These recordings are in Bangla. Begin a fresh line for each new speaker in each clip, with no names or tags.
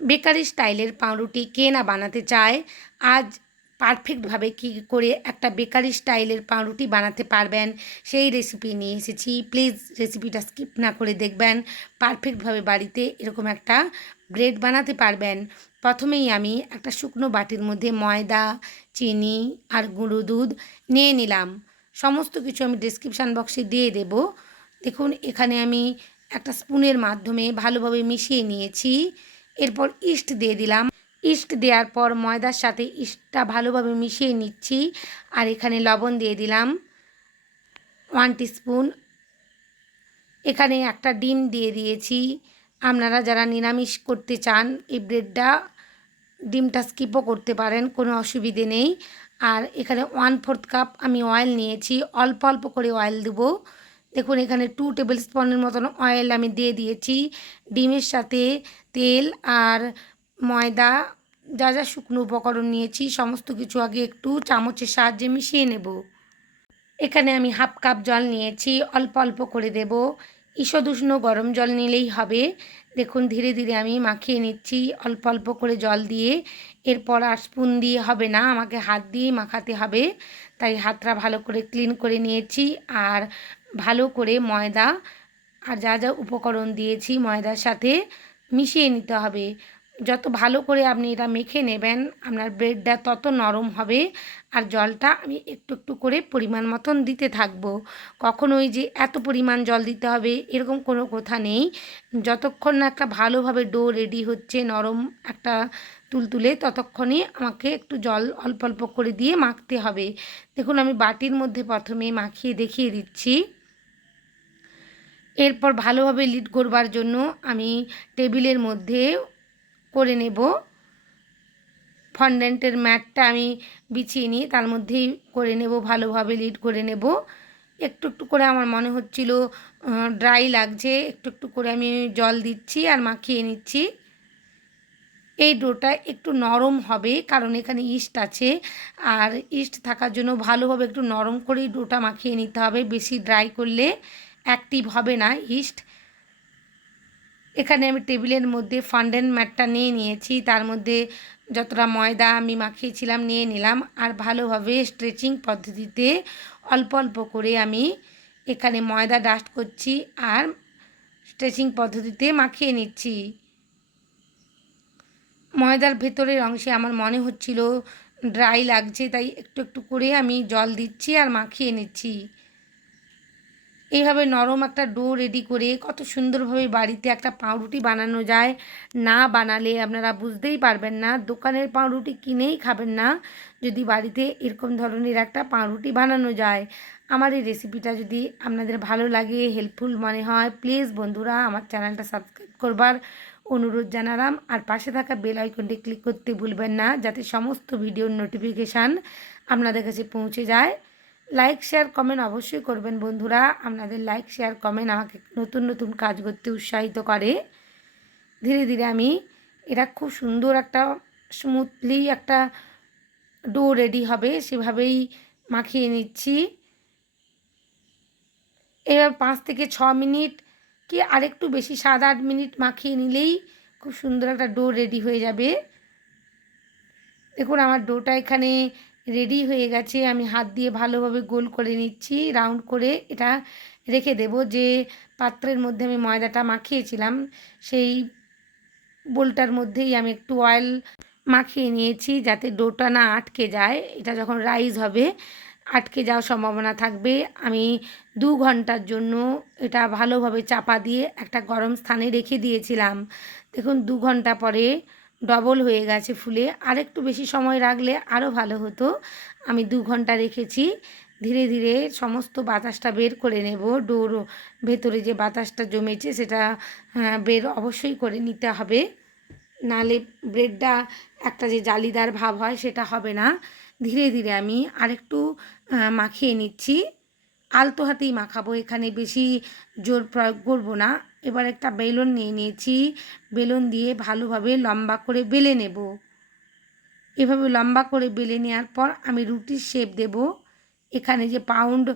বেকারি স্টাইলের পাউরুটি কে না বানাতে চায়, আজ পারফেক্টভাবে কী করে একটা বেকারি স্টাইলের পাউরুটি বানাতে পারবেন, সেই রেসিপি নিয়ে এসেছি। প্লিজ রেসিপিটা স্কিপ না করে দেখবেন, পারফেক্টভাবে বাড়িতে এরকম একটা ব্রেড বানাতে পারবেন। প্রথমেই আমি একটা শুকনো বাটির মধ্যে ময়দা, চিনি আর গুঁড়ো দুধ নিয়ে নিলাম। সমস্ত কিছু আমি ডিসক্রিপশান বক্সে দিয়ে দেব। দেখুন, এখানে আমি একটা স্পুনের মাধ্যমে ভালোভাবে মিশিয়ে নিয়েছি। এরপর ইস্ট দিয়ে দিলাম। ইস্ট দেওয়ার পর ময়দার সাথে ইস্টটা ভালোভাবে মিশিয়ে নিচ্ছি। আর এখানে লবণ দিয়ে দিলাম। ওয়ান স্পুন এখানে একটা ডিম দিয়ে দিয়েছি। আপনারা যারা নিরামিষ করতে চান, এই ব্রেডটা ডিমটা স্কিপও করতে পারেন, কোনো অসুবিধে নেই। আর এখানে ওয়ান ফোর্থ কাপ আমি অয়েল নিয়েছি। অল্প অল্প করে অয়েল দেবো। দেখুন, এখানে টু টেবিল স্পুনের মতন অয়েল আমি দিয়ে দিয়েছি। ডিমের সাথে তেল আর ময়দা, যা যা শুকনো উপকরণ নিয়েছি, সমস্ত কিছু আগে একটু চামচের সাহায্যে মিশিয়ে নেব। এখানে আমি হাফ কাপ জল নিয়েছি, অল্প অল্প করে দেব। ঈষদুষ্ণ গরম জল নিলেই হবে। দেখুন, ধীরে ধীরে আমি মাখিয়ে নিচ্ছি, অল্প অল্প করে জল দিয়ে। এরপর আর স্পুন দিয়ে হবে না, আমাকে হাত দিয়ে মাখাতে হবে। তাই হাতটা ভালো করে ক্লিন করে নিয়েছি। আর ভালো করে ময়দা আর যা যা উপকরণ দিয়েছি ময়দার সাথে মিশিয়ে নিতে হবে। যত ভালো করে আপনি এটা মেখে নেবেন, আপনার ব্রেডটা তত নরম হবে আর জলটা আমি একটু একটু করে পরিমাণ মতন দিতে থাকব। কখনোই যে এত পরিমাণ জল দিতে হবে এরকম কোনো কথা নেই। যতক্ষণ না একটা ভালোভাবে ডো রেডি হচ্ছে, নরম একটা তুলতুলে ততক্ষণই আমাকে একটু জল অল্প অল্প করে দিয়ে মাখতে হবে। দেখুন আমি বাটির মধ্যে প্রথমে মাখিয়ে দেখিয়ে দিচ্ছি। এরপর ভালোভাবে লিড করবার জন্য আমি টেবিলের মধ্যে করে নেব। ফন্ডেন্টের ম্যাটটা আমি বিছিয়ে নিই তার মধ্যেই করে নেব, ভালোভাবে লিড করে নেব। একটু একটু করে আমার মনে হচ্ছিল ড্রাই লাগছে, একটু একটু করে আমি জল দিচ্ছি আর মাখিয়ে নিচ্ছি। এই ডোটা একটু নরম হবে কারণ এখানে ইস্ট আছে আর ইস্ট থাকার জন্য ভালোভাবে একটু নরম করেই ডোটা মাখিয়ে নিতে হবে, বেশি ড্রাই করলে। অ্যাক্টিভ হবে না ইস্ট এখানে আমি টেবিলের মধ্যে ফান্ডেন ম্যাটটা নিয়ে নিয়েছি, তার মধ্যে যতটা ময়দা আমি মাখিয়েছিলাম নিয়ে নিলাম, আর ভালোভাবে স্ট্রেচিং পদ্ধতিতে অল্প অল্প করে আমি এখানে ময়দা ডাস্ট করছি আর স্ট্রেচিং পদ্ধতিতে মাখিয়ে নিচ্ছি। ময়দার ভেতরের অংশে আমার মনে হচ্ছিল ড্রাই লাগছে, তাই একটু একটু করে আমি জল দিচ্ছি আর মাখিয়ে নিচ্ছি। এইভাবে নরম একটা ডো রেডি করে কত সুন্দরভাবে বাড়িতে একটা পাউরুটি বানানো যায়। না বানালে আপনারা বুঝতেই পারবেন না, দোকানের পাউরুটি কিনেই খাবেন না, যদি বাড়িতে এরকম ধরনের একটা পাউরুটি বানানো যায়। আমার এই রেসিপিটা যদি আপনাদের ভালো লাগে হেল্পফুল মনে হয় প্লিজ বন্ধুরা আমার চ্যানেলটা সাবস্ক্রাইব করবার অনুরোধ জানালাম। আর পাশে থাকা বেল আইকনটি ক্লিক করতে ভুলবেন না, যাতে সমস্ত ভিডিওর নোটিফিকেশান আপনাদের কাছে পৌঁছে যায়। লাইক শেয়ার কমেন্ট অবশ্যই করবেন বন্ধুরা। আপনাদের লাইক শেয়ার কমেন্ট আমাকে নতুন নতুন কাজ করতে উৎসাহিত করে। ধীরে ধীরে আমি এটা খুব সুন্দর একটা স্মুথলি একটা ডো রেডি হবে, সেভাবেই মাখিয়ে নিচ্ছি। এবার পাঁচ থেকে ছ মিনিট কি আরেকটু বেশি সাত আট মিনিট মাখিয়ে নিলেই খুব সুন্দর একটা ডো রেডি হয়ে যাবে। দেখুন, আমার ডোটা এখানে রেডি হয়ে গেছে। আমি হাত দিয়ে ভালোভাবে গোল করে নিচ্ছি রাউন্ড করে এটা রেখে দেব। যে পাত্রের মধ্যে আমি ময়দাটা মাখিয়েছিলাম, সেই বোলটার মধ্যেই আমি একটু অয়েল মাখিয়ে নিয়েছি যাতে ডোটা না আটকে যায়। এটা যখন রাইস হবে, আটকে যাওয়ার সম্ভাবনা থাকবে। আমি দু ঘণ্টার জন্য এটা ভালোভাবে চাপা দিয়ে একটা গরম স্থানে রেখে দিয়েছিলাম। দেখুন, দু ঘণ্টা পরে ডবল হয়ে গেছে ফুলে। আরেকটু বেশি সময় রাখলে আরও ভালো হতো। আমি দু ঘণ্টা রেখেছি। ধীরে ধীরে সমস্ত বাতাসটা বের করে নেব। ডোর ভেতরে যে বাতাসটা জমেছে সেটা বের অবশ্যই করে নিতে হবে। নালে ব্রেডটা একটা যে জালিদার ভাব হয় সেটা হবে না। ধীরে ধীরে আমি আরেকটু মাখিয়ে নিচ্ছি। আলতো হাতেই মাখাবো, এখানে বেশি জোর প্রয়োগ করব না। এবার একটা বেলুন নিয়ে নিয়েছি। বেলুন দিয়ে ভালোভাবে লম্বা করে বেলে নেব। এভাবে লম্বা করে বেলে নেওয়ার পর আমি রুটির শেপ দেব। এখানে যে পাউন্ড,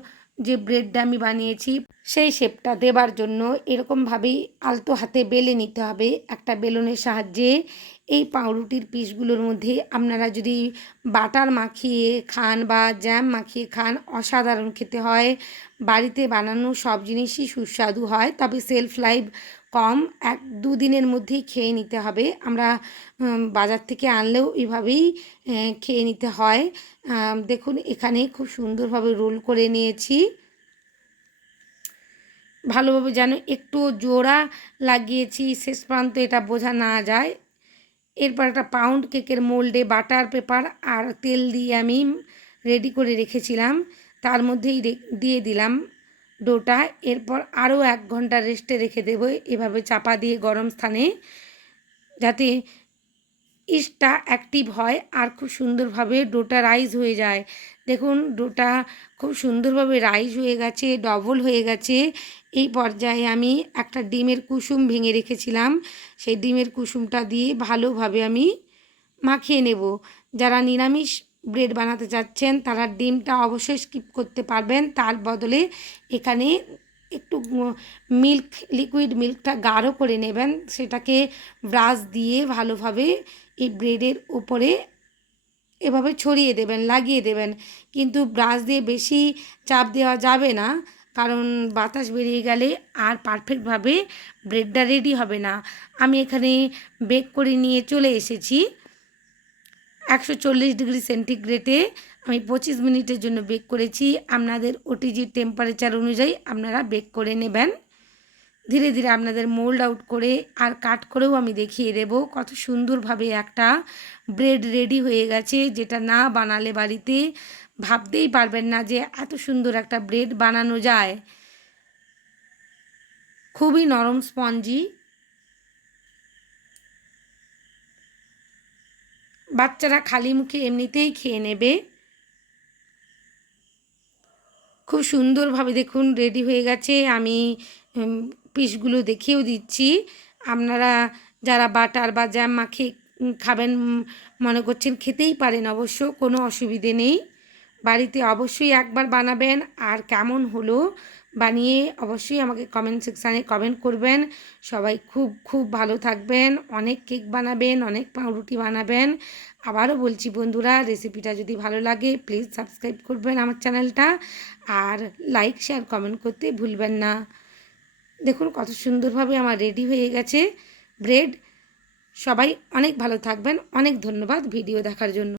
যে ব্রেডটা আমি বানিয়েছি, সেই শেপটা দেবার জন্য এরকমভাবেই আলতো হাতে বেলে নিতে হবে। একটা বেলনের সাহায্যে এই পাউরুটির পিসগুলোর মধ্যে আপনারা যদি বাটার মাখিয়ে খান বা জ্যাম মাখিয়ে খান, অসাধারণ খেতে হয়। বাড়িতে বানানো সব জিনিসই সুস্বাদু হয়, তবে সেলফ লাইফ কম। এক দুদিনের মধ্যেই খেয়ে নিতে হবে। আমরা বাজার থেকে আনলেও এইভাবেই খেয়ে নিতে হয়। দেখুন, এখানে খুব সুন্দরভাবে রোল করে নিয়েছি। ভালোভাবে যেন একটু জোড়া লাগিয়েছি, শেষ প্রান্ত এটা বোঝা না যায়। এরপর একটা পাউন্ড কেকের মোল্ডে বাটার পেপার আর তেল দিয়ে আমি রেডি করে রেখেছিলাম। তার মধ্যেই দিয়ে দিলাম ডোটা এরপর আরও এক ঘণ্টা রেস্টে রেখে দেবো এভাবে চাপা দিয়ে গরম স্থানে যাতে ইস্টটা অ্যাক্টিভ হয় আর খুব সুন্দরভাবে ডোটা রাইজ হয়ে যায়। দেখুন, ডোটা খুব সুন্দরভাবে রাইজ হয়ে গেছে, ডবল হয়ে গেছে। এই পর্যায়ে আমি একটা ডিমের কুসুম ভেঙে রেখেছিলাম। সেই ডিমের কুসুমটা দিয়ে ভালোভাবে আমি মাখিয়ে নেব। যারা নিরামিষ ব্রেড বানাতে চাচ্ছেন, তারা ডিমটা অবশ্যই স্কিপ করতে পারবেন। তার বদলে এখানে একটু মিল্ক, লিকুইড মিল্কটা গাঢ় করে নেবেন। সেটাকে ব্রাশ দিয়ে ভালোভাবে এই ব্রেডের উপরে এভাবে ছড়িয়ে দেবেন, লাগিয়ে দেবেন। কিন্তু ব্রাশ দিয়ে বেশি চাপ দেওয়া যাবে না, কারণ বাতাস বেরিয়ে গেলে আর পারফেক্টভাবে ব্রেডটা রেডি হবে না। আমি এখানে বেক করে নিয়ে চলে এসেছি। একশো চল্লিশ ডিগ্রি সেন্টিগ্রেডে আমি পঁচিশ মিনিটের জন্য বেক করেছি। আপনাদের ওটিজির টেম্পারেচার অনুযায়ী আপনারা বেক করে নেবেন। ধীরে ধীরে আপনাদের মোল্ড আউট করে আর কাট করেও আমি দেখিয়ে দেব কত সুন্দরভাবে একটা ব্রেড রেডি হয়ে গেছে, যেটা না বানালে বাড়িতে ভাবতেই পারবেন না যে এত সুন্দর একটা ব্রেড বানানো যায়। খুবই নরম স্পঞ্জি। বাচ্চারা খালি মুখে এমনিতেই খেয়ে নেবে। খুব সুন্দরভাবে দেখুন রেডি হয়ে গেছে। আমি পিসগুলো দেখিয়েও দিচ্ছি। আপনারা যারা বাটার বা জ্যাম মাখিয়ে খাবেন মনে করছেন খেতেই পারেন অবশ্য, কোনো অসুবিধে নেই। বাড়িতে অবশ্যই একবার বানাবেন। আর কেমন হলো বানিয়ে অবশ্যই আমাকে কমেন্ট সেকশানে কমেন্ট করবেন। সবাই খুব খুব ভালো থাকবেন, অনেক কেক বানাবেন, অনেক পাউরুটি বানাবেন। আবারও বলছি বন্ধুরা রেসিপিটা যদি ভালো লাগে প্লিজ সাবস্ক্রাইব করবেন আমার চ্যানেলটা আর লাইক শেয়ার কমেন্ট করতে ভুলবেন না। দেখুন কত সুন্দরভাবে আমার রেডি হয়ে গেছে ব্রেড। সবাই অনেক ভালো থাকবেন। অনেক ধন্যবাদ ভিডিও দেখার জন্য।